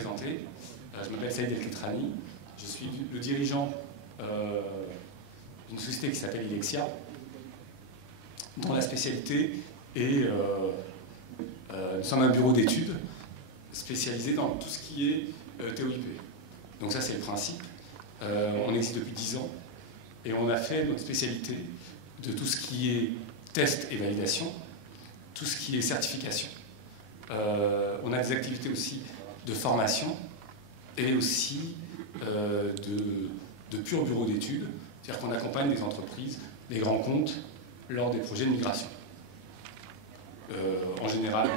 présenter. Je m'appelle Saïd El-Ketrani. Je suis le dirigeant d'une société qui s'appelle Ilexia, dont la spécialité est... nous sommes un bureau d'études spécialisé dans tout ce qui est TOIP. Donc ça, c'est le principe. On existe depuis 10 ans et on a fait notre spécialité de tout ce qui est test et validation, tout ce qui est certification. On a des activités aussi de formation et aussi de pur bureau d'études, c'est-à-dire qu'on accompagne des entreprises, des grands comptes lors des projets de migration. En général,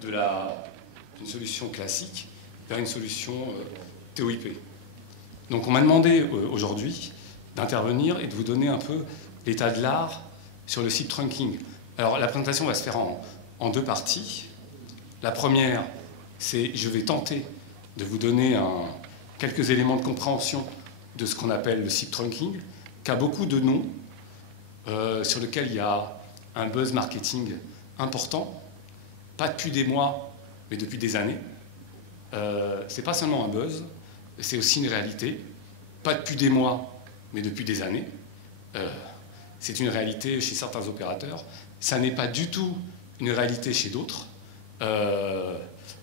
d'une solution classique vers une solution TOIP. Donc on m'a demandé aujourd'hui d'intervenir et de vous donner un peu l'état de l'art sur le SIP Trunking. Alors la présentation va se faire en deux parties. La première, c'est je vais tenter de vous donner quelques éléments de compréhension de ce qu'on appelle le SIP Trunking, qui a beaucoup de noms, sur lequel il y a un buzz marketing important, pas depuis des mois, mais depuis des années. C'est pas seulement un buzz, c'est aussi une réalité, pas depuis des mois, mais depuis des années. C'est une réalité chez certains opérateurs, ça n'est pas du tout une réalité chez d'autres,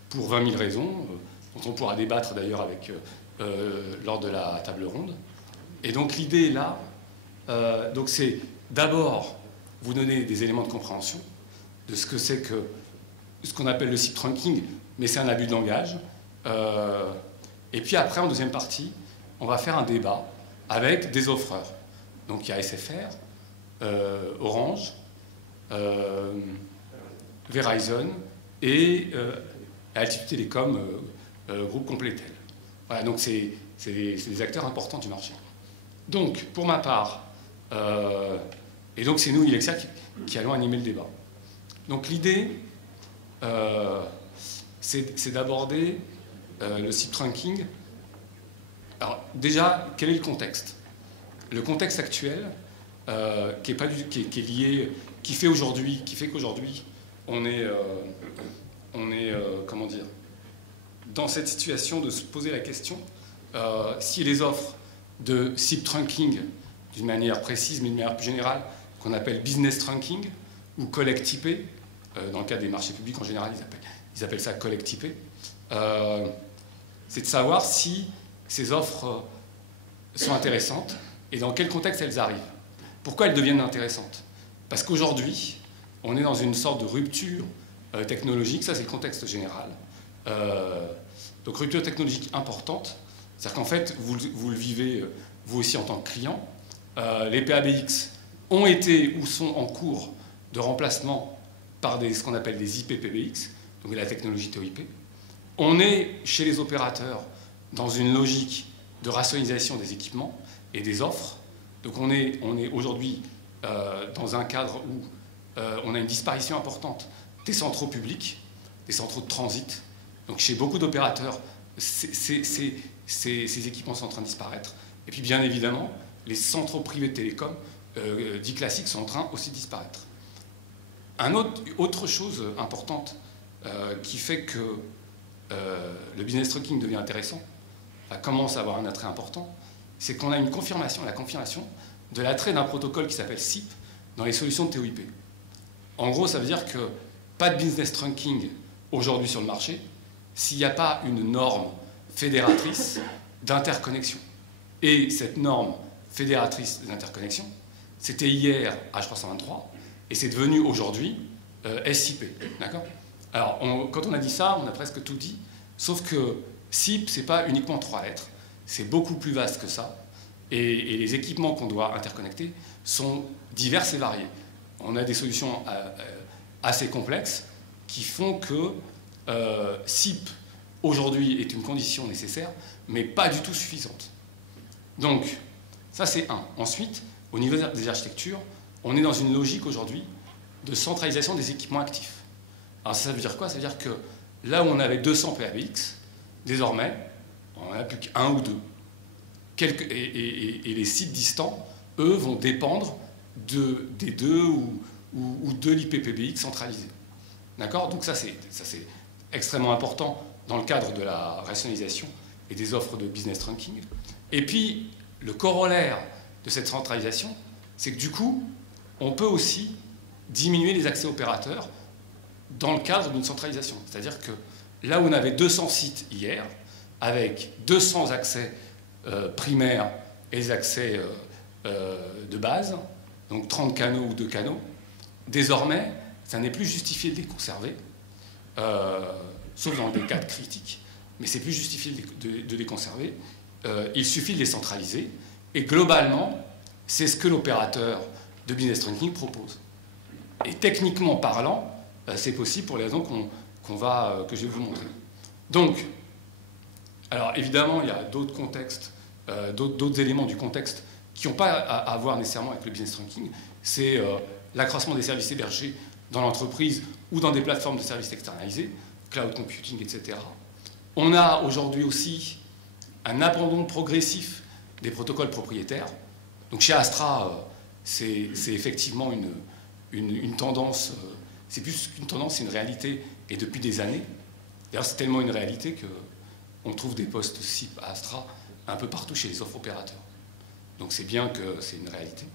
pour 20 000 raisons, dont on pourra débattre d'ailleurs lors de la table ronde. Et donc l'idée est là, donc c'est d'abord vous donner des éléments de compréhension de ce que c'est que ce qu'on appelle le SIP Trunking, mais c'est un abus de langage. Et puis après, en deuxième partie, on va faire un débat avec des offreurs. Donc il y a SFR, Orange, Verizon et Altitude Télécom, groupe Complétel. Voilà, donc c'est des acteurs importants du marché. Donc, pour ma part, et donc c'est nous, Ilexia, qui allons animer le débat. Donc l'idée, c'est d'aborder le SIP Trunking. Alors déjà, quel est le contexte? Le contexte actuel, qui est lié, qui fait qu'aujourd'hui, on est comment dire, dans cette situation de se poser la question si les offres de SIP Trunking, d'une manière précise, mais d'une manière plus générale, qu'on appelle business trunking ou collect IP, dans le cas des marchés publics en général, ils appellent ça collect IP, c'est de savoir si ces offres sont intéressantes et dans quel contexte elles arrivent. Pourquoi elles deviennent intéressantes? Parce qu'aujourd'hui, on est dans une sorte de rupture technologique, ça c'est le contexte général. Donc rupture technologique importante, c'est-à-dire qu'en fait, vous le vivez vous aussi en tant que client. Les PABX ont été ou sont en cours de remplacement par ce qu'on appelle des IP-PBX, donc la technologie TOIP. On est chez les opérateurs dans une logique de rationalisation des équipements et des offres. Donc on est aujourd'hui dans un cadre où on a une disparition importante des centraux publics, des centraux de transit. Donc chez beaucoup d'opérateurs, ces équipements sont en train de disparaître. Et puis bien évidemment, les centraux privés de télécom, dits classiques, sont en train aussi de disparaître. Autre chose importante qui fait que le business trunking devient intéressant, commence à avoir un attrait important, c'est qu'on a la confirmation de l'attrait d'un protocole qui s'appelle SIP dans les solutions de TOIP. En gros, ça veut dire que pas de business trunking aujourd'hui sur le marché s'il n'y a pas une norme fédératrice d'interconnexion. Et cette norme fédératrice d'interconnexion, c'était hier H323 et c'est devenu aujourd'hui SIP. D'accord? Alors, quand on a dit ça, on a presque tout dit, sauf que SIP, ce n'est pas uniquement 3 lettres, c'est beaucoup plus vaste que ça. Et les équipements qu'on doit interconnecter sont divers et variés. On a des solutions assez complexes qui font que SIP, aujourd'hui, est une condition nécessaire, mais pas du tout suffisante. Donc, ça c'est un. Ensuite, au niveau des architectures, on est dans une logique aujourd'hui de centralisation des équipements actifs. Alors ça veut dire quoi? Ça veut dire que là où on avait 200 PABX, désormais, on n'en a plus qu'un ou deux. Et les sites distants, eux, vont dépendre des deux ou de l'IPPBX centralisé. D'accord? Donc ça, c'est extrêmement important dans le cadre de la rationalisation et des offres de business trunking. Et puis, le corollaire de cette centralisation, c'est que du coup, on peut aussi diminuer les accès opérateurs dans le cadre d'une centralisation. C'est-à-dire que là où on avait 200 sites hier, avec 200 accès primaires et les accès de base, donc 30 canaux ou 2 canaux, désormais, ça n'est plus justifié de les conserver, sauf dans des cas critiques, mais c'est plus justifié de les conserver. Il suffit de les centraliser, et globalement, c'est ce que l'opérateur de business trunking propose. Et techniquement parlant, c'est possible pour les raisons que je vais vous montrer. Donc, alors évidemment, il y a d'autres contextes, d'autres éléments du contexte qui n'ont pas à voir nécessairement avec le business trunking. C'est l'accroissement des services hébergés dans l'entreprise ou dans des plateformes de services externalisés, cloud computing, etc. On a aujourd'hui aussi un abandon progressif des protocoles propriétaires. Donc chez Astra, c'est effectivement une tendance, c'est plus qu'une tendance, c'est une réalité, et depuis des années. D'ailleurs, c'est tellement une réalité qu'on trouve des postes SIP à Astra un peu partout chez les offres opérateurs. Donc c'est bien que c'est une réalité.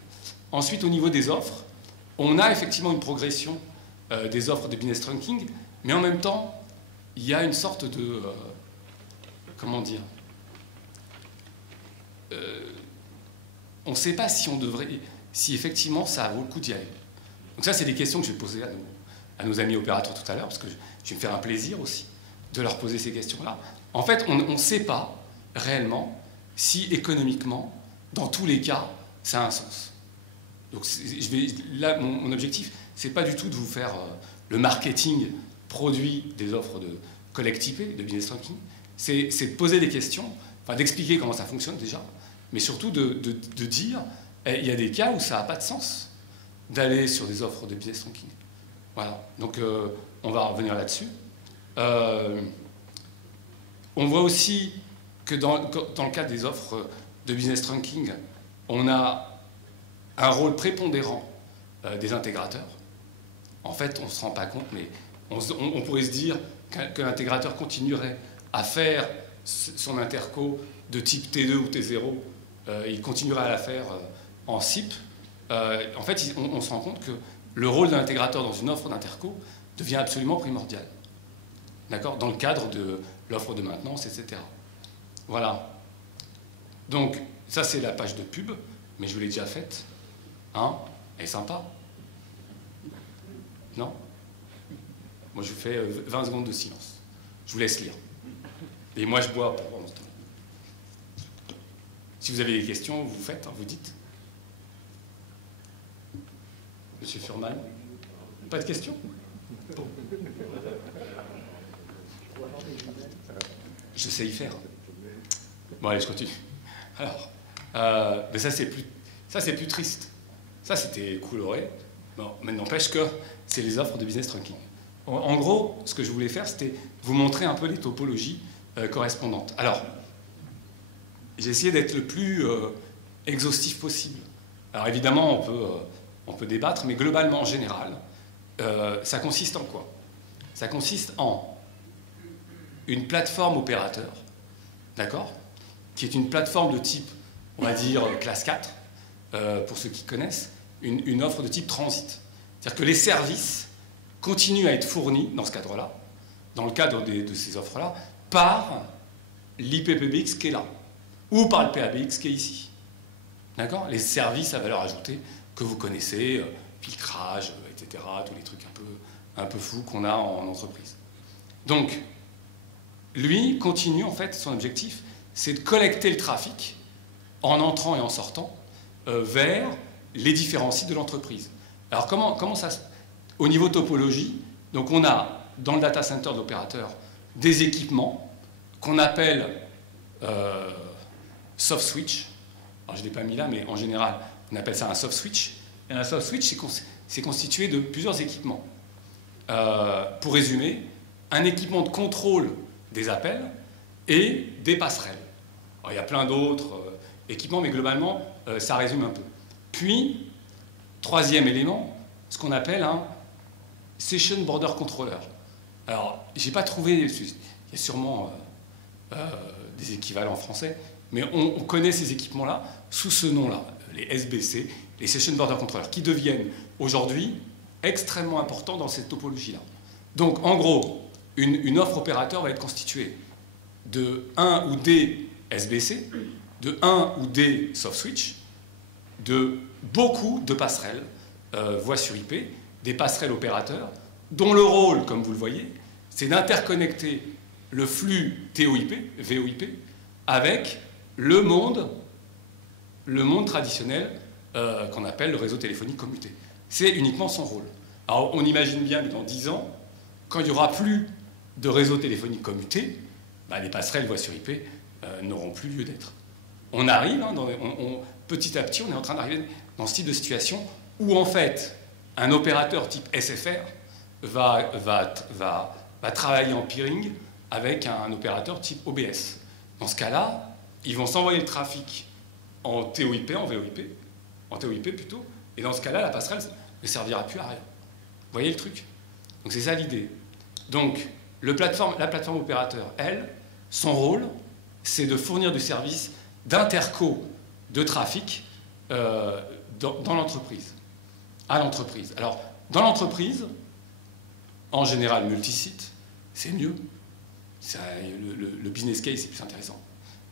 Ensuite, au niveau des offres, on a effectivement une progression des offres de business trunking, mais en même temps, il y a une sorte de... comment dire, on ne sait pas si on devrait, si effectivement ça vaut le coup d'y aller. Donc ça, c'est des questions que je vais poser à nos amis opérateurs tout à l'heure, parce que je vais me faire un plaisir aussi de leur poser ces questions-là. En fait, on ne sait pas réellement si économiquement, dans tous les cas, ça a un sens. Donc là, mon objectif, c'est pas du tout de vous faire le marketing produit des offres de collecte IP, de business trunking. C'est de poser des questions, enfin d'expliquer comment ça fonctionne déjà, mais surtout de dire, il y a des cas où ça n'a pas de sens d'aller sur des offres de business trunking. Voilà, donc on va revenir là-dessus. On voit aussi que dans le cadre des offres de business trunking, on a un rôle prépondérant des intégrateurs. En fait, on ne se rend pas compte, mais on pourrait se dire que l'intégrateur continuerait à faire son interco de type T2 ou T0, il continuerait à la faire en SIP. En fait, on se rend compte que le rôle d'un intégrateur dans une offre d'interco devient absolument primordial. D'accord ? Dans le cadre de l'offre de maintenance, etc. Voilà. Donc, ça, c'est la page de pub, mais je vous l'ai déjà faite. Hein ? Elle est sympa. Non ? Moi, je vous fais 20 secondes de silence. Je vous laisse lire. Et moi, je bois pendant ce temps. Si vous avez des questions, vous faites, hein, vous dites. Monsieur Furman, pas de questions ? Je sais y faire. Bon, allez, je continue. Alors, mais ça, c'est plus triste. Ça, c'était coloré. Bon, mais n'empêche que c'est les offres de business trunking. En gros, ce que je voulais faire, c'était vous montrer un peu les topologies correspondantes. Alors, j'ai essayé d'être le plus exhaustif possible. Alors, évidemment, on peut débattre, mais globalement, en général, ça consiste en quoi ? Ça consiste en une plateforme opérateur, d'accord ? Qui est une plateforme de type, on va dire, classe 4, pour ceux qui connaissent, une offre de type transit. C'est-à-dire que les services continuent à être fournis, dans ce cadre-là, dans le cadre de ces offres-là, par l'IPPBX qui est là, ou par le PABX qui est ici. D'accord ? Les services à valeur ajoutée que vous connaissez, filtrage, etc., tous les trucs un peu fous qu'on a en entreprise. Donc, lui continue, en fait, son objectif, c'est de collecter le trafic en entrant et en sortant vers les différents sites de l'entreprise. Alors, comment ça se... Au niveau topologie, donc on a dans le data center de l'opérateur des équipements qu'on appelle soft switch. Alors, je ne l'ai pas mis là, mais en général, on appelle ça un soft switch. Et un soft switch, c'est constitué de plusieurs équipements. Pour résumer, un équipement de contrôle des appels et des passerelles. Alors, il y a plein d'autres équipements, mais globalement, ça résume un peu. Puis, troisième élément, ce qu'on appelle un Session Border Controller. Alors, j'ai pas trouvé... Il Il y a sûrement des équivalents français, mais on connaît ces équipements-là sous ce nom-là, les SBC, les Session Border Controllers, qui deviennent aujourd'hui extrêmement importants dans cette topologie-là. Donc, en gros, une offre opérateur va être constituée de un ou des SBC, de un ou des soft switch, de beaucoup de passerelles voix sur IP, des passerelles opérateurs, dont le rôle, comme vous le voyez, c'est d'interconnecter le flux TOIP, VOIP, avec le monde traditionnel qu'on appelle le réseau téléphonique commuté. C'est uniquement son rôle. Alors, on imagine bien que dans 10 ans, quand il n'y aura plus de réseau téléphonique commuté, les passerelles voix sur IP n'auront plus lieu d'être. On arrive, petit à petit, on est en train d'arriver dans ce type de situation où, en fait, un opérateur type SFR va travailler en peering avec un opérateur type OBS. Dans ce cas-là, ils vont s'envoyer le trafic en TOIP, en VOIP, en TOIP plutôt, et dans ce cas-là, la passerelle ne servira plus à rien. Vous voyez le truc? Donc c'est ça l'idée. Donc la plateforme opérateur, elle, son rôle, c'est de fournir du service d'interco de trafic dans l'entreprise, à l'entreprise. Alors, dans l'entreprise, en général, multisite, c'est mieux. Le business case, c'est plus intéressant.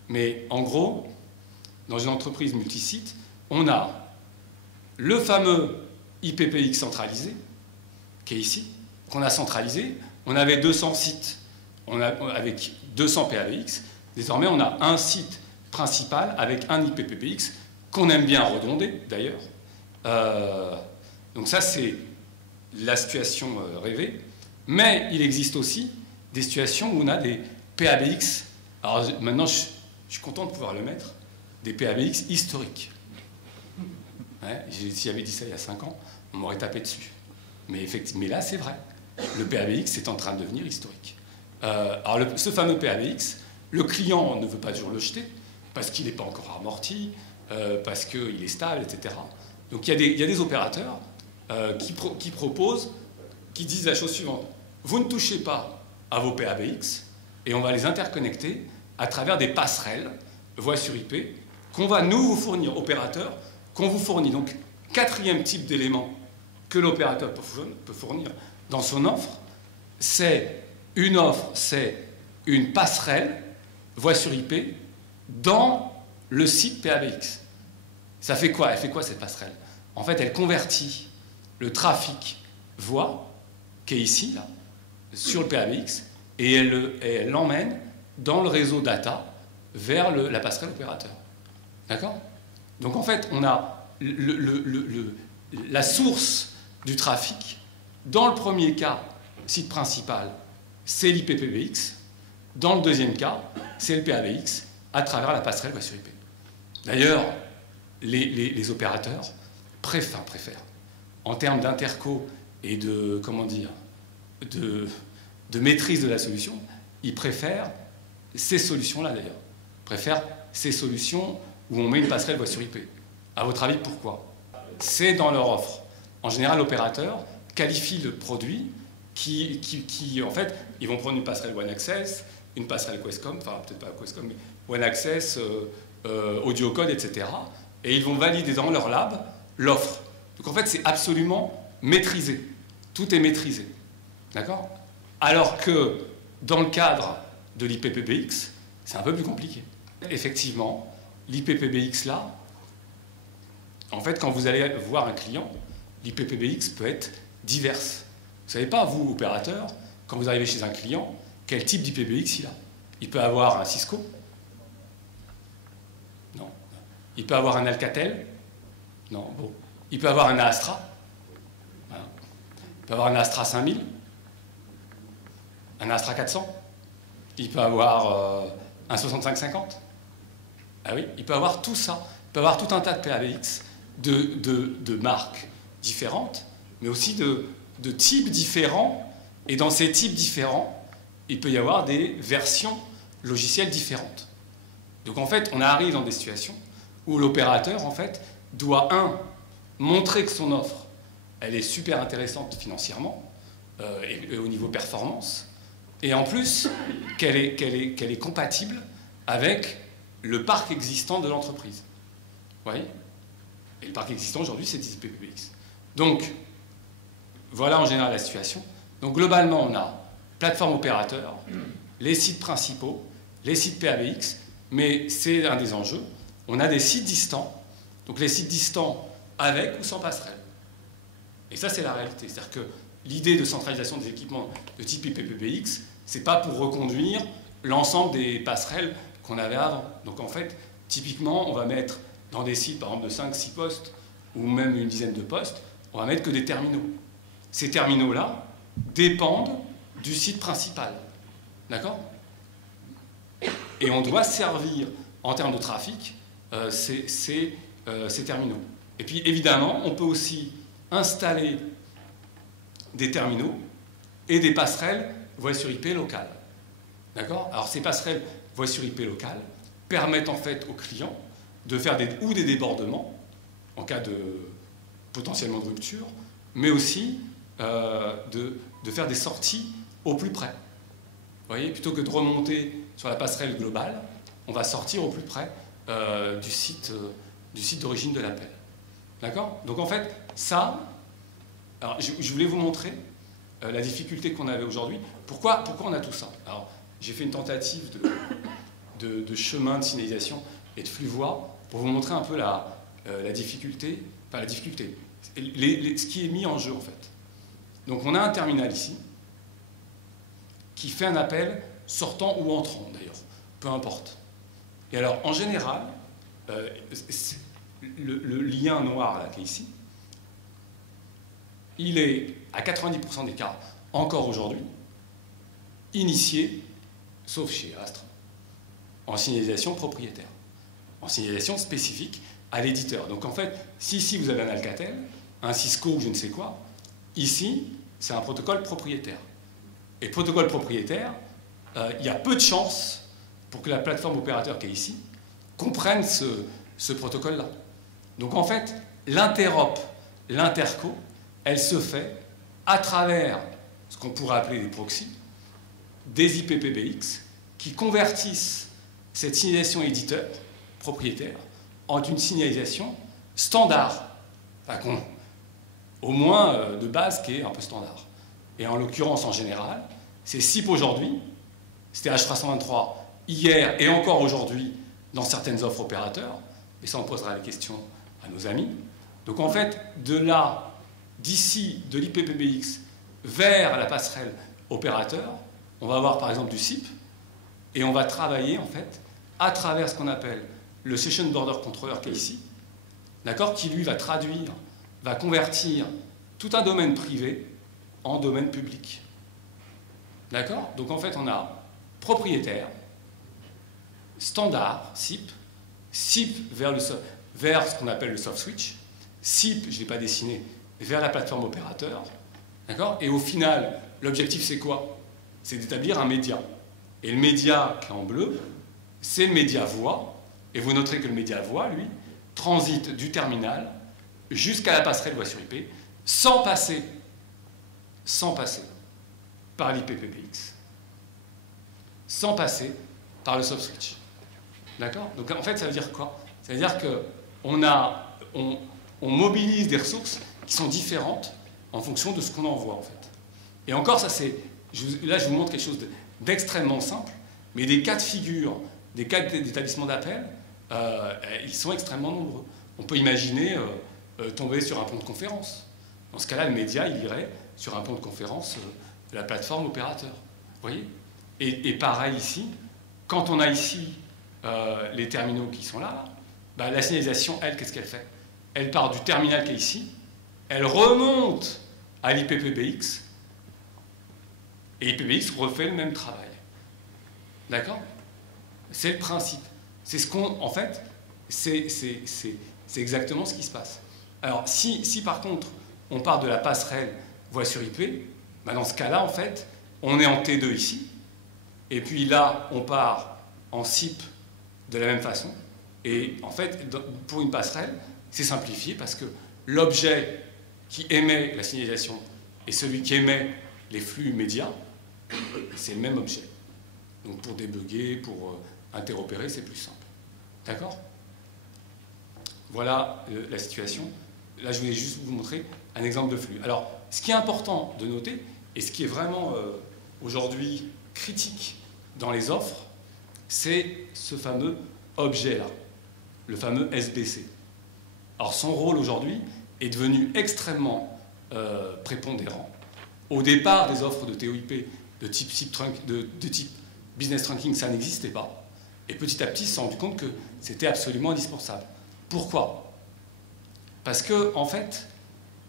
Mais en gros, dans une entreprise multisite, on a le fameux IPPX centralisé, qui est ici, qu'on a centralisé. On avait 200 sites avec 200 PABX. Désormais, on a un site principal avec un IPPX qu'on aime bien redonder, d'ailleurs. Donc ça, c'est la situation rêvée. Mais il existe aussi des situations où on a des PABX. Alors maintenant, je suis content de pouvoir le mettre. Des PABX historiques. Ouais, si j'avais dit ça il y a 5 ans, on m'aurait tapé dessus. Mais là, c'est vrai. Le PABX est en train de devenir historique. Alors ce fameux PABX, le client ne veut pas toujours le jeter parce qu'il n'est pas encore amorti, parce qu'il est stable, etc. Donc il y a des opérateurs qui proposent, qui disent la chose suivante. Vous ne touchez pas à vos PABX et on va les interconnecter à travers des passerelles voix sur IP qu'on va nous vous fournir, opérateurs, qu'on vous fournit. Donc, quatrième type d'élément que l'opérateur peut fournir dans son offre, c'est une passerelle voix sur IP dans le site PABX. Ça fait quoi? Elle fait quoi cette passerelle? En fait, elle convertit le trafic voix, qui est ici, là, sur le PABX, et elle l'emmène dans le réseau data vers la passerelle opérateur. D'accord? Donc en fait, on a la source du trafic. Dans le premier cas, site principal, c'est l'IPPBX. Dans le deuxième cas, c'est le PABX à travers la passerelle voix sur IP. D'ailleurs, les opérateurs préfèrent, en termes d'interco et de, de maîtrise de la solution, ils préfèrent ces solutions-là d'ailleurs. Ils préfèrent ces solutions où on met une passerelle voix sur IP. À votre avis, pourquoi? C'est dans leur offre. En général, l'opérateur qualifie le produit qui, en fait, ils vont prendre une passerelle One Access, une passerelle Questcom, enfin peut-être pas Questcom, mais One Access, Audio Code, etc. Et ils vont valider dans leur lab l'offre. Donc en fait, c'est absolument maîtrisé. Tout est maîtrisé. D'accord? Alors que dans le cadre de l'IPPBX, c'est un peu plus compliqué. Effectivement, l'IPPBX là, en fait, quand vous allez voir un client, l'IPPBX peut être diverse. Vous ne savez pas, vous, opérateur, quand vous arrivez chez un client, quel type d'IPPBX il a. Il peut avoir un Cisco. Non. Il peut avoir un Alcatel. Non. Bon. Il peut avoir un Astra. Voilà. Il peut avoir un Astra 5000. Un Astra 400. Il peut avoir un 6550. Ah oui, il peut avoir tout ça. Il peut avoir tout un tas de PABX de marques différentes, mais aussi de types différents. Et dans ces types différents, il peut y avoir des versions logicielles différentes. Donc en fait, on arrive dans des situations où l'opérateur, en fait, doit, montrer que son offre, elle est super intéressante financièrement et au niveau performance, Et en plus, qu'elle est compatible avec le parc existant de l'entreprise. Vous voyez? Et le parc existant aujourd'hui, c'est IPPBX. Donc, voilà en général la situation. Donc, globalement, on a plateforme opérateur, les sites principaux, les sites PABX, mais c'est un des enjeux. On a des sites distants, donc les sites distants avec ou sans passerelle. Et ça, c'est la réalité. C'est-à-dire que l'idée de centralisation des équipements de type IPPBX, c'est pas pour reconduire l'ensemble des passerelles qu'on avait avant. Donc en fait, typiquement, on va mettre dans des sites, par exemple, de 5-6 postes, ou même une dizaine de postes, on va mettre que des terminaux. Ces terminaux-là dépendent du site principal. D'accord? Et on doit servir, en termes de trafic, ces terminaux. Et puis, évidemment, on peut aussi installer des terminaux et des passerelles voix sur IP locales. D'accord? Alors, ces passerelles voix sur IP locales permettent en fait aux clients de faire des débordements en cas de potentiellement de rupture, mais aussi de faire des sorties au plus près. Vous voyez, plutôt que de remonter sur la passerelle globale, on va sortir au plus près du site d'origine de l'appel. D'accord? Donc en fait, ça, alors, je voulais vous montrer la difficulté qu'on avait aujourd'hui. Pourquoi on a tout ça? Alors, j'ai fait une tentative de chemin de signalisation et de flux voix pour vous montrer un peu la difficulté, enfin la difficulté, ce qui est mis en jeu en fait. Donc on a un terminal ici qui fait un appel sortant ou entrant d'ailleurs, peu importe. Et alors en général, le lien noir là, qui est ici, il est à 90% des cas, encore aujourd'hui, initié, sauf chez Astre, en signalisation propriétaire, en signalisation spécifique à l'éditeur. Donc en fait, si ici vous avez un Alcatel, un Cisco ou je ne sais quoi, ici, c'est un protocole propriétaire. Et protocole propriétaire, il y a peu de chances pour que la plateforme opérateur qui est ici comprenne ce protocole-là. Donc en fait, l'interop, l'interco, elle se fait à travers ce qu'on pourrait appeler des proxys, des IPPBX, qui convertissent cette signalisation éditeur, propriétaire, en une signalisation standard, enfin, au moins de base qui est un peu standard. Et en l'occurrence, en général, c'est SIP aujourd'hui, c'était H323 hier et encore aujourd'hui dans certaines offres opérateurs, et ça on posera la question à nos amis. Donc en fait, de là, d'ici, de l'IPPBX vers la passerelle opérateur, on va avoir par exemple du SIP, et on va travailler en fait à travers ce qu'on appelle le Session Border Controller qui est ici, d'accord, qui lui va traduire, va convertir tout un domaine privé en domaine public. D'accord? Donc en fait, on a propriétaire, standard, SIP, SIP vers ce qu'on appelle le soft switch, SIP, je ne l'ai pas dessiné, vers la plateforme opérateur. D'accord? Et au final, l'objectif c'est quoi? C'est d'établir un média. Et le média qui est en bleu, c'est le média voix. Et vous noterez que le média voix, lui, transite du terminal jusqu'à la passerelle voix sur IP, sans passer par l'IPPBX, sans passer par le soft switch. D'accord? Donc en fait, ça veut dire quoi? Ça veut dire qu'on mobilise des ressources qui sont différentes en fonction de ce qu'on envoie, en fait. Et encore, ça c'est... Là, je vous montre quelque chose d'extrêmement simple, mais des cas de figure, des cas d'établissement d'appel, ils sont extrêmement nombreux. On peut imaginer tomber sur un pont de conférence. Dans ce cas-là, le média, il irait sur un pont de conférence de la plateforme opérateur. Vous voyez? Et pareil ici, quand on a ici les terminaux qui sont là, bah, la signalisation, elle, qu'est-ce qu'elle fait? Elle part du terminal qui est ici, elle remonte à l'IPPBX, et l'IPPBX refait le même travail. D'accord? C'est le principe. C'est ce qu'on... En fait, c'est exactement ce qui se passe. Alors, si par contre, on part de la passerelle voix sur IP, bah dans ce cas-là, en fait, on est en T2 ici, et puis là, on part en SIP de la même façon. Et en fait, pour une passerelle, c'est simplifié parce que l'objet qui émet la signalisation et celui qui émet les flux médias C'est le même objet. Donc pour débugger, pour interopérer, c'est plus simple. D'accord? Voilà la situation. Là, je voulais juste vous montrer un exemple de flux. Alors, ce qui est important de noter, et ce qui est vraiment aujourd'hui critique dans les offres, c'est ce fameux objet-là, le fameux SBC. Alors, son rôle aujourd'hui est devenu extrêmement prépondérant. Au départ des offres de TOIP de type business trunking, ça n'existait pas. Et petit à petit, ils se sont rendus compte que c'était absolument indispensable. Pourquoi? Parce que, en fait,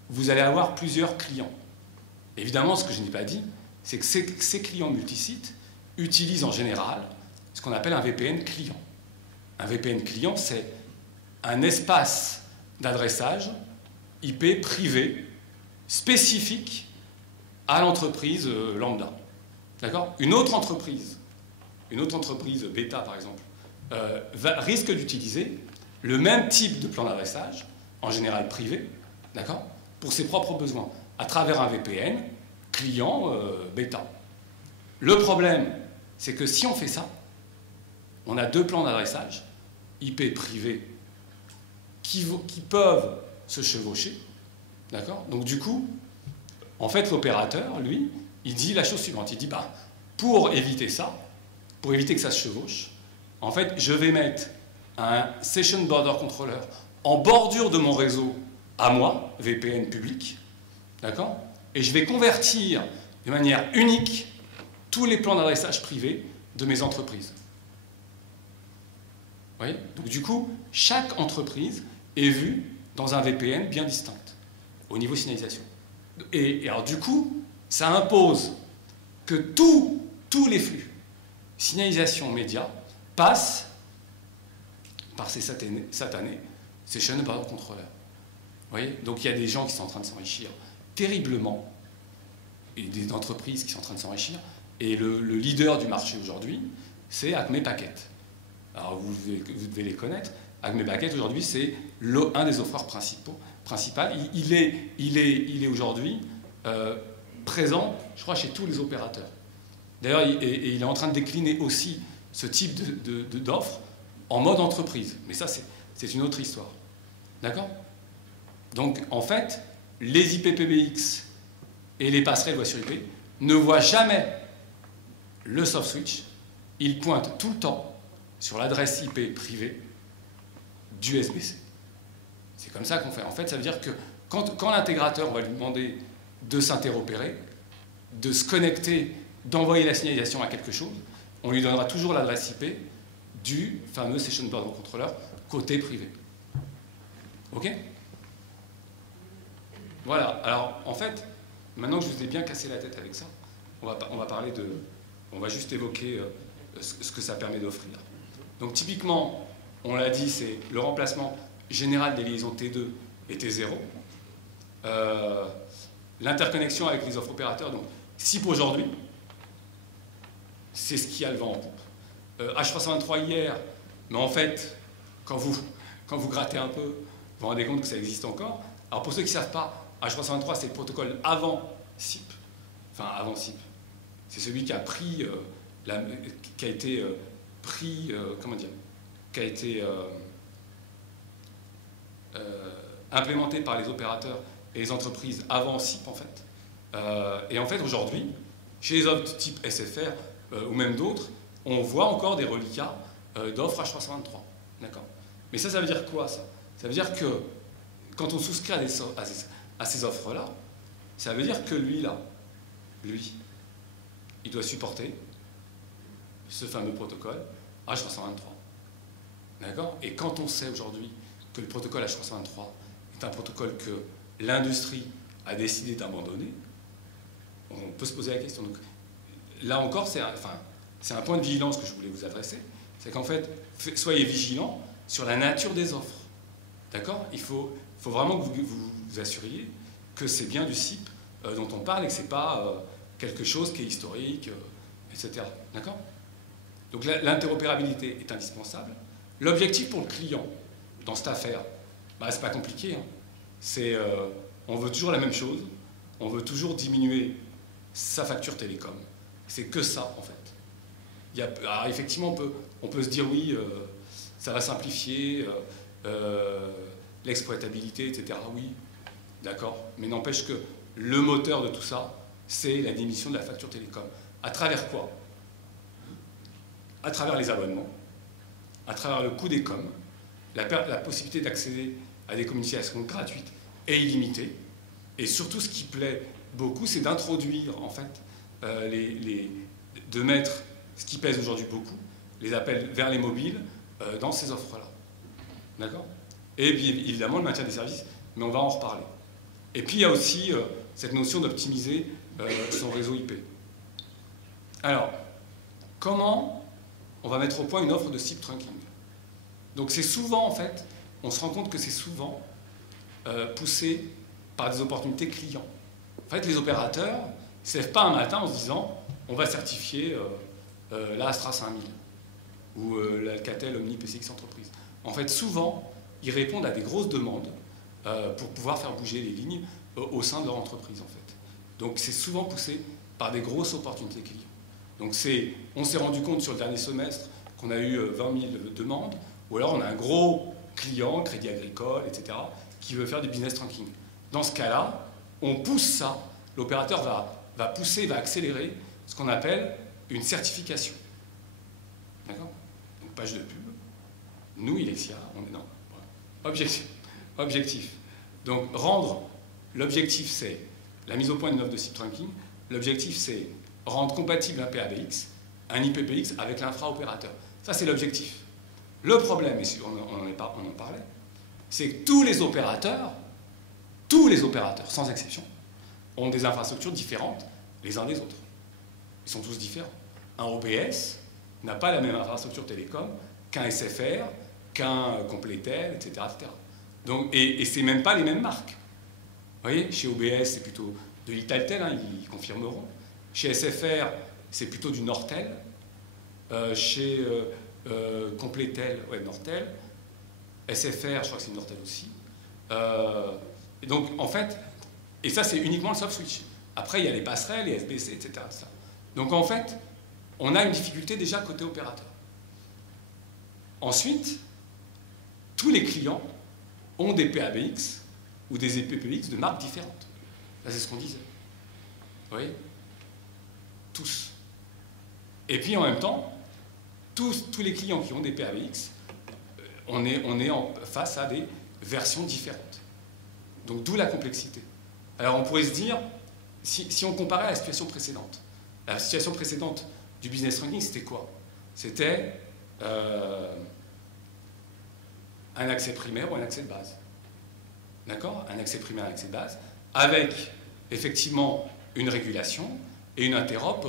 vous allez avoir plusieurs clients. Évidemment, ce que je n'ai pas dit, c'est que ces clients multisites utilisent en général ce qu'on appelle un VPN client. Un VPN client, c'est un espace d'adressage IP privé spécifique à l'entreprise lambda. D'accord? Une autre entreprise bêta par exemple, risque d'utiliser le même type de plan d'adressage, en général privé, d'accord, pour ses propres besoins, à travers un VPN client bêta. Le problème, c'est que si on fait ça, on a deux plans d'adressage IP privés qui peuvent se chevaucher, d'accord? Donc du coup, en fait, l'opérateur, lui, il dit la chose suivante. Il dit, bah, pour éviter ça, pour éviter que ça se chevauche, en fait, je vais mettre un Session Border Controller en bordure de mon réseau à moi, VPN public, d'accord? Et je vais convertir de manière unique tous les plans d'adressage privés de mes entreprises. Vous voyez? Donc du coup, chaque entreprise est vue dans un VPN bien distinct, au niveau signalisation. Et alors du coup, ça impose que tous les flux signalisation média passent par ces satanés Session Border Controller. Vous voyez? Donc il y a des gens qui sont en train de s'enrichir terriblement, et des entreprises qui sont en train de s'enrichir, et le leader du marché aujourd'hui, c'est Acme Packet. Alors vous devez les connaître. Acme Packet aujourd'hui, c'est un des offreurs principaux. Il est aujourd'hui présent, je crois, chez tous les opérateurs. D'ailleurs, il est en train de décliner aussi ce type d'offre en mode entreprise. Mais ça, c'est une autre histoire. D'accord? Donc, en fait, les IPPBX et les passerelles voix sur IP ne voient jamais le soft switch. Ils pointent tout le temps sur l'adresse IP privée du SBC. C'est comme ça qu'on fait. En fait, ça veut dire que quand l'intégrateur va lui demander de s'interopérer, de se connecter, d'envoyer la signalisation à quelque chose, on lui donnera toujours l'adresse IP du fameux Session Border Controller côté privé. OK? Voilà. Alors, en fait, maintenant que je vous ai bien cassé la tête avec ça, on va parler de... On va juste évoquer ce que ça permet d'offrir. Donc, typiquement, on l'a dit, c'est le remplacement général des liaisons T2 et T0. L'interconnexion avec les offres opérateurs. Donc, SIP aujourd'hui, c'est ce qui a le vent en poupe. H323 hier, mais en fait, quand vous grattez un peu, vous vous rendez compte que ça existe encore. Alors pour ceux qui ne savent pas, H323 c'est le protocole avant SIP. Enfin avant SIP. C'est celui qui a pris, qui a été pris, comment dire, qui a été implémenté par les opérateurs et les entreprises avant SIP en fait. Et en fait aujourd'hui, chez les autres type SFR ou même d'autres, on voit encore des reliquats d'offres H323. D'accord? Mais ça veut dire quoi ça? Ça veut dire que quand on souscrit à ces offres-là, ça veut dire que lui, il doit supporter ce fameux protocole H323. D'accord? Et quand on sait aujourd'hui que le protocole H323 est un protocole que l'industrie a décidé d'abandonner, on peut se poser la question. Donc, là encore, c'est un point de vigilance que je voulais vous adresser. C'est qu'en fait, soyez vigilants sur la nature des offres. D'accord? Il faut vraiment que vous vous assuriez que c'est bien du SIP dont on parle et que ce n'est pas quelque chose qui est historique, etc. D'accord? Donc l'interopérabilité est indispensable. L'objectif pour le client dans cette affaire, c'est pas compliqué. Hein. On veut toujours la même chose. On veut toujours diminuer sa facture télécom C'est que ça, en fait. Alors, effectivement, on peut se dire, oui, ça va simplifier l'exploitabilité, etc. Oui, d'accord. Mais n'empêche que le moteur de tout ça, c'est la diminution de la facture télécom. À travers quoi? À travers les abonnements, à travers le coût des coms, la possibilité d'accéder à des communications gratuites et illimitées. Et surtout, ce qui plaît beaucoup, c'est d'introduire, en fait, de mettre ce qui pèse aujourd'hui beaucoup, les appels vers les mobiles, dans ces offres-là. D'accord? Et puis, évidemment, le maintien des services, mais on va en reparler. Et puis, il y a aussi cette notion d'optimiser son réseau IP. Alors, comment on va mettre au point une offre de SIP trunking? Donc, c'est souvent, en fait, on se rend compte que c'est souvent poussé par des opportunités clients. En fait, les opérateurs ne se lèvent pas un matin en se disant on va certifier la Astra 5000 ou l'Alcatel Omni PCX Entreprise. En fait, souvent, ils répondent à des grosses demandes pour pouvoir faire bouger les lignes au sein de leur entreprise, en fait. Donc, c'est souvent poussé par des grosses opportunités clients. Donc, on s'est rendu compte sur le dernier semestre qu'on a eu 20 000 demandes, ou alors on a un gros client, Crédit Agricole, etc., qui veut faire du business trunking. Dans ce cas-là, on pousse ça, l'opérateur va pousser, va accélérer ce qu'on appelle une certification. D'accord? Donc, page de pub. Nous, Ilexia, on est dans. Voilà. Objectif. Donc, l'objectif, c'est la mise au point d'une offre de SIP trunking. L'objectif, c'est rendre compatible un PABX, un IPPX avec l'infra-opérateur. Ça, c'est l'objectif. Le problème, et on en parlait, c'est que tous les opérateurs, sans exception, ont des infrastructures différentes les uns des autres. Ils sont tous différents. Un OBS n'a pas la même infrastructure télécom qu'un SFR, qu'un Complétel, etc., etc. Donc, et c'est même pas les mêmes marques. Vous voyez, chez OBS, c'est plutôt de l'Italtel, hein, ils confirmeront. Chez SFR, c'est plutôt du Nortel. Chez Complétel, ouais, Nortel. SFR, je crois que c'est Nortel aussi. Et donc, en fait, et ça, c'est uniquement le soft switch. Après, il y a les passerelles, les SBC, etc., etc. Donc, en fait, on a une difficulté déjà côté opérateur. Ensuite, tous les clients ont des PABX ou des EPPX de marques différentes. Là, c'est ce qu'on disait. Vous voyez? Tous. Et puis, en même temps, tous les clients qui ont des PABX, on est face à des versions différentes. Donc, d'où la complexité. Alors, on pourrait se dire, si on comparait à la situation précédente, du business trunking, c'était quoi? C'était un accès primaire ou un accès de base. D'accord? Un accès primaire, un accès de base, avec effectivement une régulation et une interop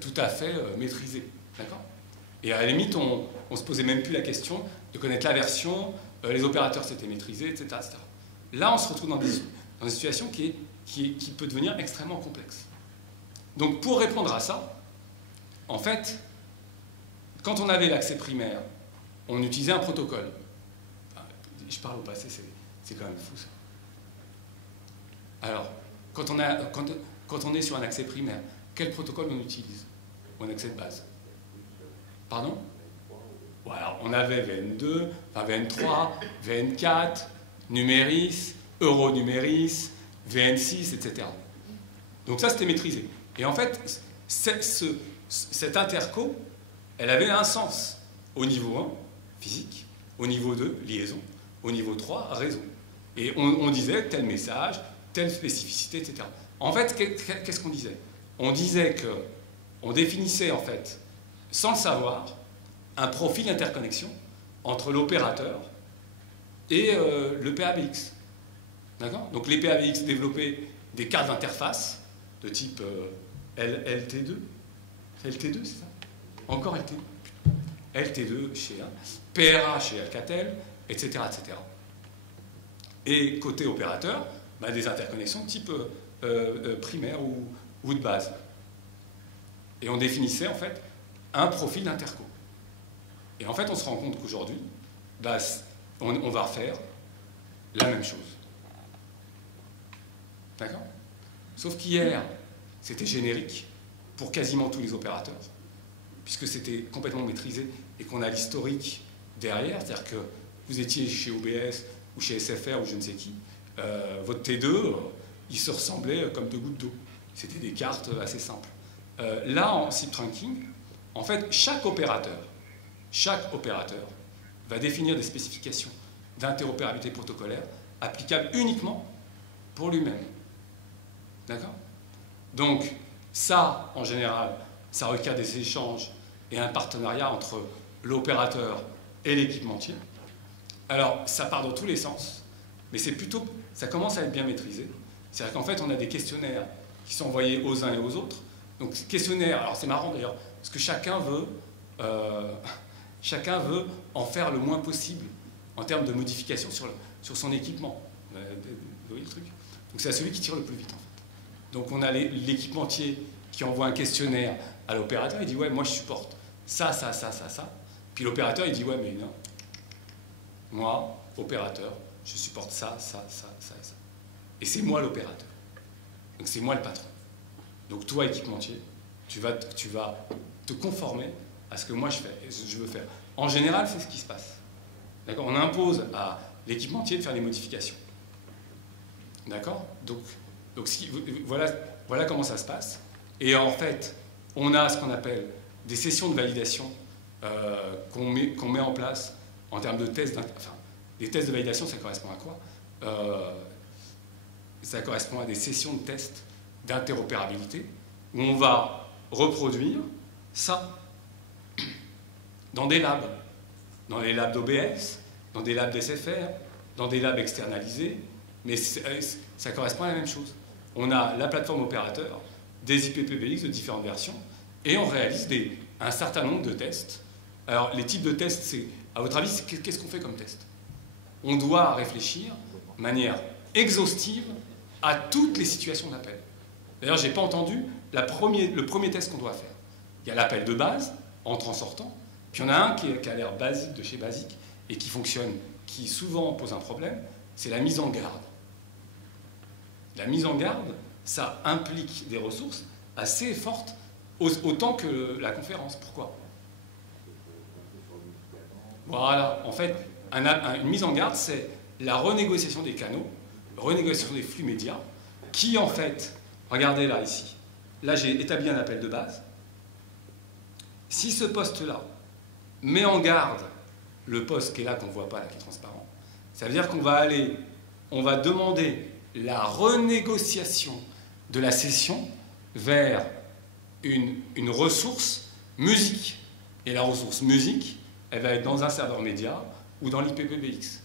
tout à fait maîtrisée. D'accord? Et à la limite, on ne se posait même plus la question de connaître la version, les opérateurs s'étaient maîtrisés, etc., etc. Là, on se retrouve dans une situation qui peut devenir extrêmement complexe. Donc, pour répondre à ça, en fait, quand on avait l'accès primaire, on utilisait un protocole. Enfin, je parle au passé, c'est quand même fou, ça. Alors, quand on est sur un accès primaire, quel protocole on utilise? Ou un accès de base? Pardon? Bon, alors, on avait VN2, enfin VN3, VN4, Numéris, Euronuméris, VN6, etc. Donc ça, c'était maîtrisé. Et en fait, cette interco, elle avait un sens. Au niveau 1, physique, au niveau 2, liaison, au niveau 3, réseau. Et on disait tel message, telle spécificité, etc. En fait, qu'est-ce qu'on disait? On disait qu'on définissait, en fait, sans le savoir, un profil d'interconnexion entre l'opérateur et le PABX. D'accord? Donc les PABX développaient des cartes d'interface de type LT2. LT2, c'est ça? Encore LT2. LT2 chez PRA chez Alcatel, etc., etc. Et côté opérateur, bah, des interconnexions de type primaire ou de base. Et on définissait en fait un profil d'interco. Et en fait, on se rend compte qu'aujourd'hui, bah, on va refaire la même chose. D'accord? Sauf qu'hier, c'était générique. pour quasiment tous les opérateurs, puisque c'était complètement maîtrisé et qu'on a l'historique derrière, c'est-à-dire que vous étiez chez OBS ou chez SFR ou je ne sais qui, votre T2, il se ressemblait comme deux gouttes d'eau. C'était des cartes assez simples. Là, en SIP trunking, en fait, chaque opérateur va définir des spécifications d'interopérabilité protocolaire applicables uniquement pour lui-même. D'accord? Donc, ça, en général, ça requiert des échanges et un partenariat entre l'opérateur et l'équipementier. Alors, ça part dans tous les sens, mais c'est plutôt, ça commence à être bien maîtrisé. C'est-à-dire qu'en fait, on a des questionnaires qui sont envoyés aux uns et aux autres. Donc, questionnaires, alors c'est marrant d'ailleurs, parce que chacun veut en faire le moins possible en termes de modification sur son équipement. Vous voyez le truc? Donc, c'est à celui qui tire le plus vite, en fait. Donc, on a l'équipementier qui envoie un questionnaire à l'opérateur, il dit « Ouais, moi, je supporte ça, ça, ça, ça, ça. » Puis l'opérateur, il dit « Ouais, mais non. Moi, opérateur, je supporte ça, ça, ça, ça et ça. » Et c'est moi l'opérateur. Donc, c'est moi le patron. Donc, toi, équipementier, tu vas te conformer à ce que moi, je veux faire. En général, c'est ce qui se passe. D'accord? On impose à l'équipementier de faire des modifications. D'accord? Donc voilà comment ça se passe. Et en fait, on a ce qu'on appelle des sessions de validation qu'on met en place en termes de tests. Enfin, des tests de validation, ça correspond à quoi? Ça correspond à des sessions de tests d'interopérabilité où on va reproduire ça dans des labs. Dans les labs d'OBS, dans des labs d'SFR, dans des labs externalisés, mais ça correspond à la même chose. On a la plateforme opérateur, des IPPBX de différentes versions, et on réalise un certain nombre de tests. Alors, les types de tests, c'est, à votre avis, qu'est-ce qu'on fait comme test? On doit réfléchir de manière exhaustive à toutes les situations d'appel. D'ailleurs, je n'ai pas entendu le premier test qu'on doit faire. Il y a l'appel de base, entrant-sortant, puis il y en a un qui a l'air basique de chez Basique et qui fonctionne, qui souvent pose un problème, c'est la mise en garde. La mise en garde, ça implique des ressources assez fortes, autant que la conférence. Pourquoi? Voilà, en fait, une mise en garde, c'est la renégociation des canaux, renégociation des flux médias, qui en fait, regardez là, ici, là j'ai établi un appel de base. Si ce poste-là met en garde le poste qui est là, qu'on ne voit pas, là, qui est transparent, ça veut dire qu'on va demander la renégociation de la session vers une ressource musique. Et la ressource musique, elle va être dans un serveur média ou dans l'IPPBX.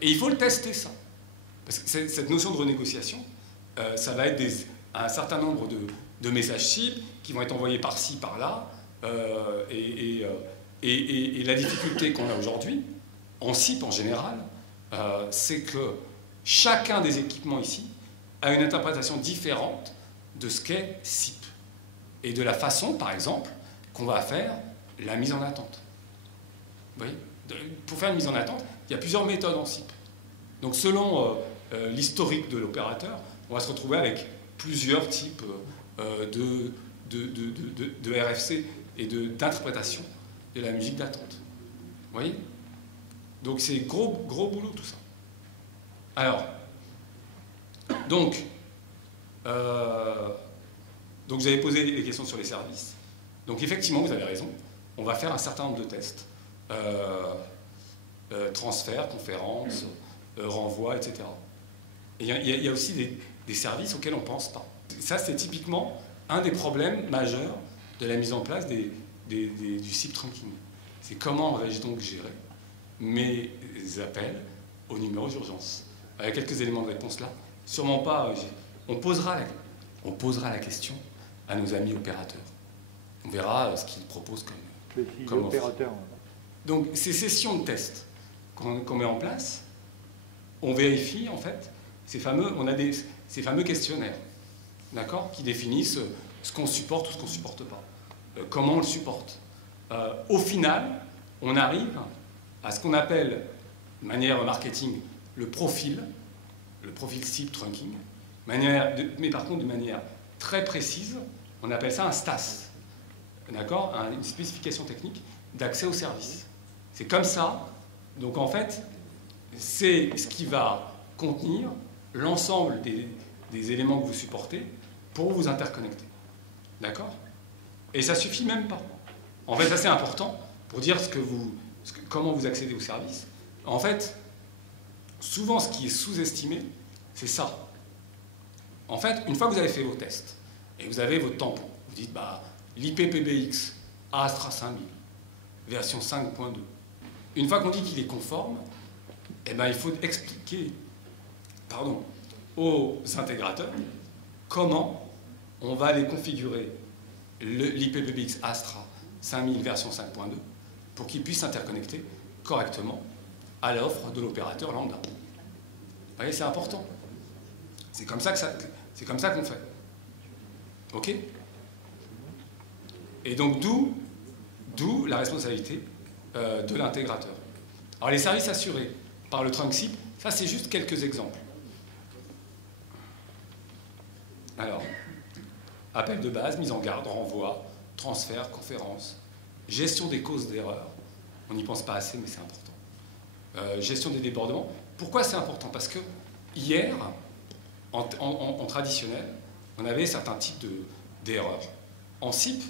Et il faut le tester, ça. Parce que cette notion de renégociation, ça va être un certain nombre de messages cibles qui vont être envoyés par-ci, par-là. Et la difficulté qu'on a aujourd'hui, en SIP en général, c'est que chacun des équipements ici a une interprétation différente de ce qu'est SIP. Et de la façon, par exemple, qu'on va faire la mise en attente. Vous voyez? Pour faire une mise en attente, il y a plusieurs méthodes en SIP. Donc selon l'historique de l'opérateur, on va se retrouver avec plusieurs types de RFC et d'interprétation de la musique d'attente. Vous voyez? Donc c'est gros boulot tout ça. Alors, donc vous avez posé les questions sur les services. Donc effectivement, vous avez raison, on va faire un certain nombre de tests. Transfert, conférence, renvoi, etc. Et il y a aussi des services auxquels on ne pense pas. Ça, c'est typiquement un des problèmes majeurs de la mise en place du SIP trunking. C'est comment vais-je donc gérer mes appels au numéro d'urgence. Il y a quelques éléments de réponse là. Sûrement pas. On posera la question à nos amis opérateurs. On verra ce qu'ils proposent comme opérateur. Donc, ces sessions de test qu'on met en place, on vérifie, en fait, on a ces fameux questionnaires, d'accord, qui définissent ce qu'on supporte ou ce qu'on ne supporte pas, comment on le supporte. Au final, on arrive à ce qu'on appelle, de manière marketing, le profil SIP trunking, mais par contre de manière très précise, On appelle ça un STAS, d'accord? Une spécification technique d'accès au service. C'est comme ça. Donc en fait, c'est ce qui va contenir l'ensemble des éléments que vous supportez pour vous interconnecter. D'accord? Et ça suffit même pas. En fait, ça c'est important pour dire comment vous accédez au service. En fait, souvent ce qui est sous-estimé, c'est ça. En fait, une fois que vous avez fait vos tests et vous avez votre tampon, vous dites bah, l'IPPBX Astra 5000, version 5.2. Une fois qu'on dit qu'il est conforme, eh ben, il faut expliquer aux intégrateurs comment on va aller configurer l'IPPBX Astra 5000 version 5.2 pour qu'il puisse s'interconnecter correctement à l'offre de l'opérateur lambda. Vous voyez, c'est important. C'est comme ça qu'on fait. OK? Et donc, d'où la responsabilité de l'intégrateur. Alors, les services assurés par le trunk SIP, ça, c'est juste quelques exemples. Alors, appel de base, mise en garde, renvoi, transfert, conférence, gestion des causes d'erreur. On n'y pense pas assez, mais c'est important. Gestion des débordements. Pourquoi c'est important? Parce que hier, en traditionnel, on avait certains types d'erreurs. En SIP,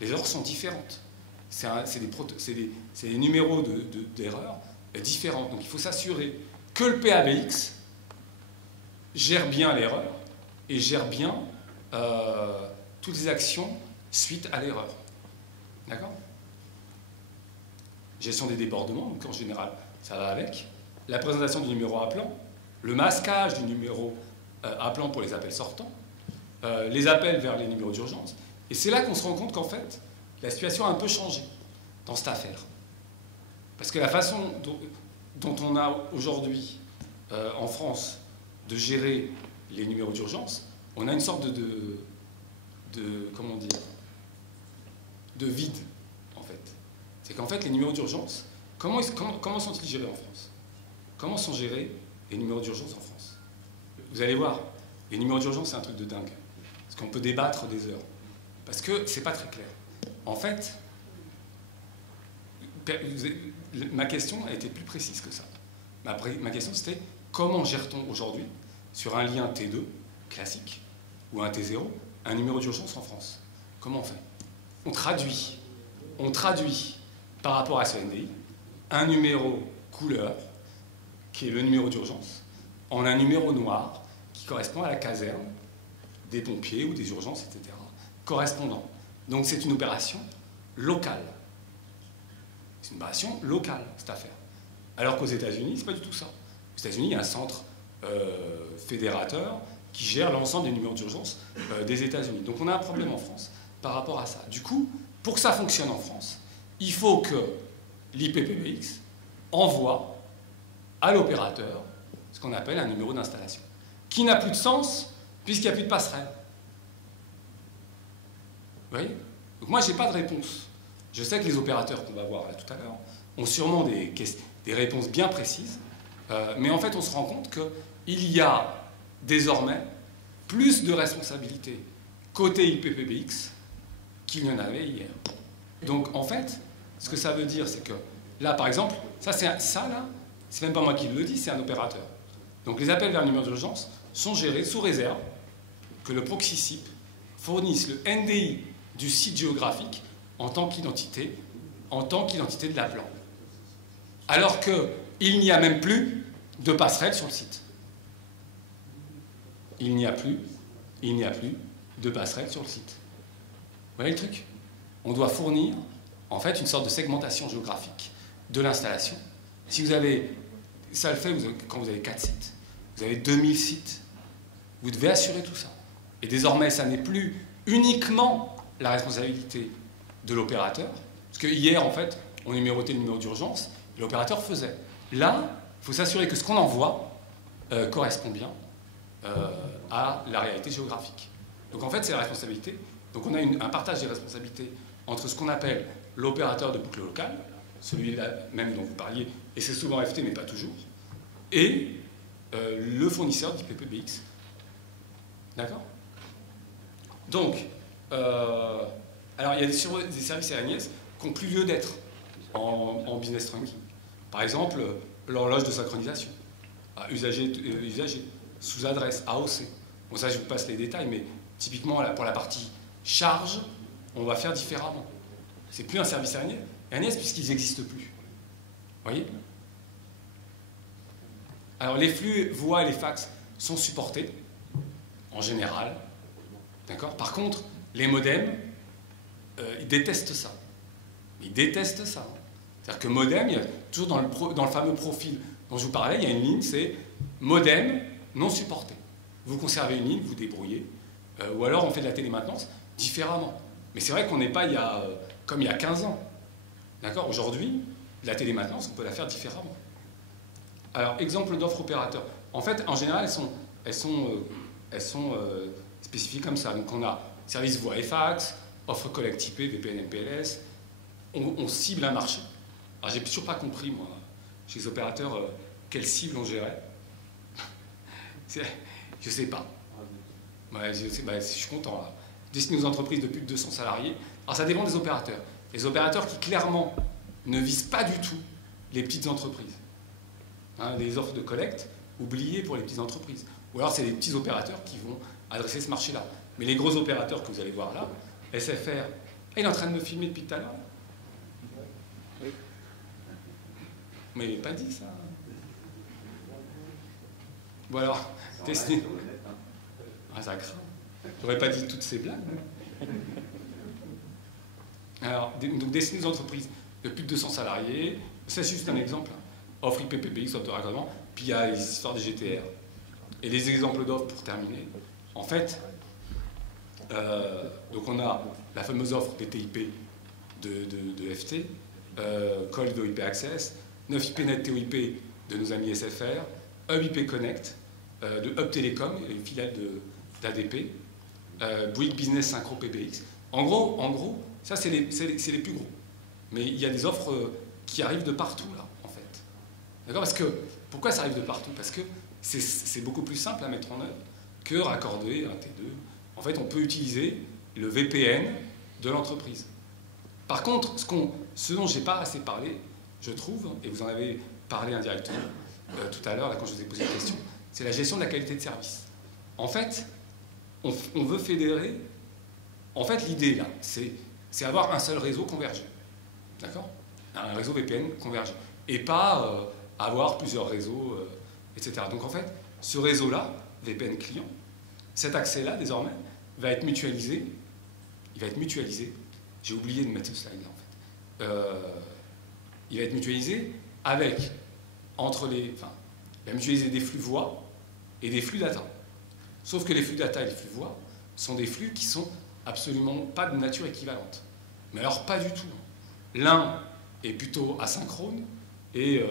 les erreurs sont différentes. C'est des numéros d'erreurs différents. Donc il faut s'assurer que le PABX gère bien l'erreur et gère bien toutes les actions suite à l'erreur. D'accord? Gestion des débordements, donc en général, ça va avec. La présentation du numéro appelant, le masquage du numéro appelant pour les appels sortants, les appels vers les numéros d'urgence. Et c'est là qu'on se rend compte qu'en fait, la situation a un peu changé dans cette affaire. Parce que la façon dont on a aujourd'hui en France de gérer les numéros d'urgence, on a une sorte comment dire, de vide, en fait. C'est qu'en fait, les numéros d'urgence, comment sont-ils gérés en France? Comment sont gérés les numéros d'urgence en France? Vous allez voir, les numéros d'urgence, c'est un truc de dingue. Parce qu'on peut débattre des heures. Parce que c'est pas très clair. En fait, ma question a été plus précise que ça. Ma question, c'était comment gère-t-on aujourd'hui, sur un lien T2 classique, ou un T0, un numéro d'urgence en France? Comment on fait? On traduit par rapport à ce NDI un numéro couleur, qui est le numéro d'urgence, en un numéro noir qui correspond à la caserne des pompiers ou des urgences, etc. Correspondant. Donc c'est une opération locale. C'est une opération locale, cette affaire. Alors qu'aux États-Unis, c'est pas du tout ça. Aux États-Unis, il y a un centre fédérateur qui gère l'ensemble des numéros d'urgence des États-Unis. Donc on a un problème en France par rapport à ça. Du coup, pour que ça fonctionne en France, il faut que l'IPPBX envoie à l'opérateur ce qu'on appelle un numéro d'installation, qui n'a plus de sens puisqu'il n'y a plus de passerelle. Vous voyez? Donc moi, je n'ai pas de réponse. Je sais que les opérateurs qu'on va voir là tout à l'heure ont sûrement des réponses bien précises, mais en fait, on se rend compte qu'il y a désormais plus de responsabilités côté IPPBX qu'il y en avait hier. Donc, en fait, ce que ça veut dire, c'est que là, par exemple, ça là, c'est même pas moi qui le dis, c'est un opérateur. Donc, les appels vers le numéro d'urgence sont gérés sous réserve que le proxy SIP fournisse le NDI du site géographique en tant qu'identité de l'appelant. Alors qu'il n'y a même plus de passerelle sur le site. Il n'y a plus de passerelle sur le site. Vous voyez le truc? On doit fournir, en fait, une sorte de segmentation géographique de l'installation. Si vous avez, ça le fait quand vous avez 4 sites, vous avez 2000 sites, vous devez assurer tout ça. Et désormais, ça n'est plus uniquement la responsabilité de l'opérateur, parce que hier, en fait, on numérotait le numéro d'urgence, et l'opérateur faisait. Là, il faut s'assurer que ce qu'on envoie correspond bien à la réalité géographique. Donc en fait, c'est la responsabilité. Donc on a un partage des responsabilités entre ce qu'on appelle l'opérateur de boucle locale, celui-là même dont vous parliez, et c'est souvent FT, mais pas toujours, et le fournisseur d'IPPBX. D'accord? Donc, Alors, il y a des services RNIS qui n'ont plus lieu d'être en business trunking. Par exemple, l'horloge de synchronisation, usager, sous adresse, AOC. Bon, ça, je vous passe les détails, mais typiquement, pour la partie charge, on va faire différemment. C'est plus un service RNIS puisqu'ils n'existent plus. Vous voyez? Alors, les flux voix et les fax sont supportés, en général. D'accord? Par contre, les modems, ils détestent ça. Ils détestent ça. C'est-à-dire que modem, il y a toujours dans le fameux profil dont je vous parlais, il y a une ligne, c'est modem non supporté. Vous conservez une ligne, vous débrouillez, ou alors on fait de la télémaintenance différemment. Mais c'est vrai qu'on n'est pas comme il y a 15 ans. D'accord? Aujourd'hui, la télémaintenance, on peut la faire différemment. Alors, exemple d'offres opérateurs. En fait, en général, elles sont spécifiées comme ça. Donc, on a service voix et fax, offre collecte IP, VPN, MPLS. On cible un marché. Alors, j'ai toujours pas compris, moi, chez les opérateurs, quelle cible on gérait. Je sais pas. Ouais, je suis content, là. Destiné aux entreprises de plus de 200 salariés. Alors, ça dépend des opérateurs. Les opérateurs qui, clairement, ne visent pas du tout les petites entreprises. Hein, les offres de collecte, oubliées pour les petites entreprises. Ou alors, c'est les petits opérateurs qui vont adresser ce marché-là. Mais les gros opérateurs que vous allez voir là, SFR, il est en train de me filmer depuis tout à l'heure. Mais il n'est pas dit ça. Bon alors, Destiny. Ah, ça craint. J'aurais pas dit toutes ces blagues. Alors, donc Destiny aux entreprises de plus de 200 salariés, c'est juste un exemple. Offre IPPBX, offre de raccordement, puis il y a les histoires des GTR. Et les exemples d'offres pour terminer. En fait, donc on a la fameuse offre des TIP de FT, Call de IP Access, 9 IPNet TOIP de nos amis SFR, Hub IP Connect de Hub Telecom, une filiale d'ADP, Bouygues Business Synchro PBX. En gros, ça c'est les plus gros. Mais il y a des offres qui arrivent de partout là, en fait. D'accord? Parce que pourquoi ça arrive de partout? Parce que c'est beaucoup plus simple à mettre en œuvre que raccorder un T2. En fait, on peut utiliser le VPN de l'entreprise. Par contre, ce dont je n'ai pas assez parlé, je trouve, et vous en avez parlé indirectement tout à l'heure, quand je vous ai posé la question, c'est la gestion de la qualité de service. En fait, on veut fédérer. En fait, l'idée, là, c'est avoir un seul réseau convergé. D'accord? Un réseau VPN convergé. Et pas avoir plusieurs réseaux, etc. Donc, en fait, ce réseau-là, VPN client, cet accès-là, désormais, va être mutualisé. Il va être mutualisé. J'ai oublié de mettre ce slide-là, en fait. Il va être mutualisé avec, il va mutualiser des flux voix et des flux data. Sauf que les flux data et les flux voix sont des flux qui sont absolument pas de nature équivalente. Mais alors, pas du tout. L'un est plutôt asynchrone et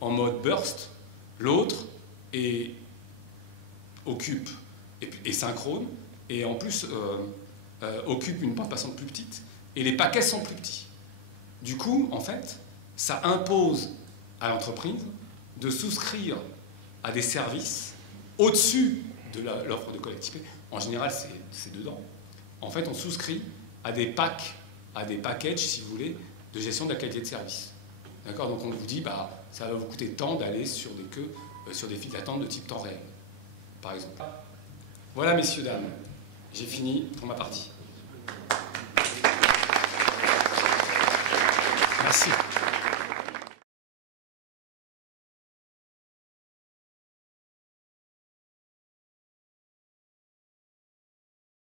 en mode burst. L'autre occupe et synchrone et en plus occupe une bande passante plus petite et les paquets sont plus petits. Du coup, en fait, ça impose à l'entreprise de souscrire à des services au-dessus de l'offre de collecte IP. En général, c'est dedans. En fait, on souscrit à des packages, si vous voulez, de gestion de la qualité de service. D'accord? Donc on vous dit, ça va vous coûter tant d'aller sur des files d'attente de type temps réel, par exemple. Voilà, messieurs, dames, j'ai fini pour ma partie. Merci.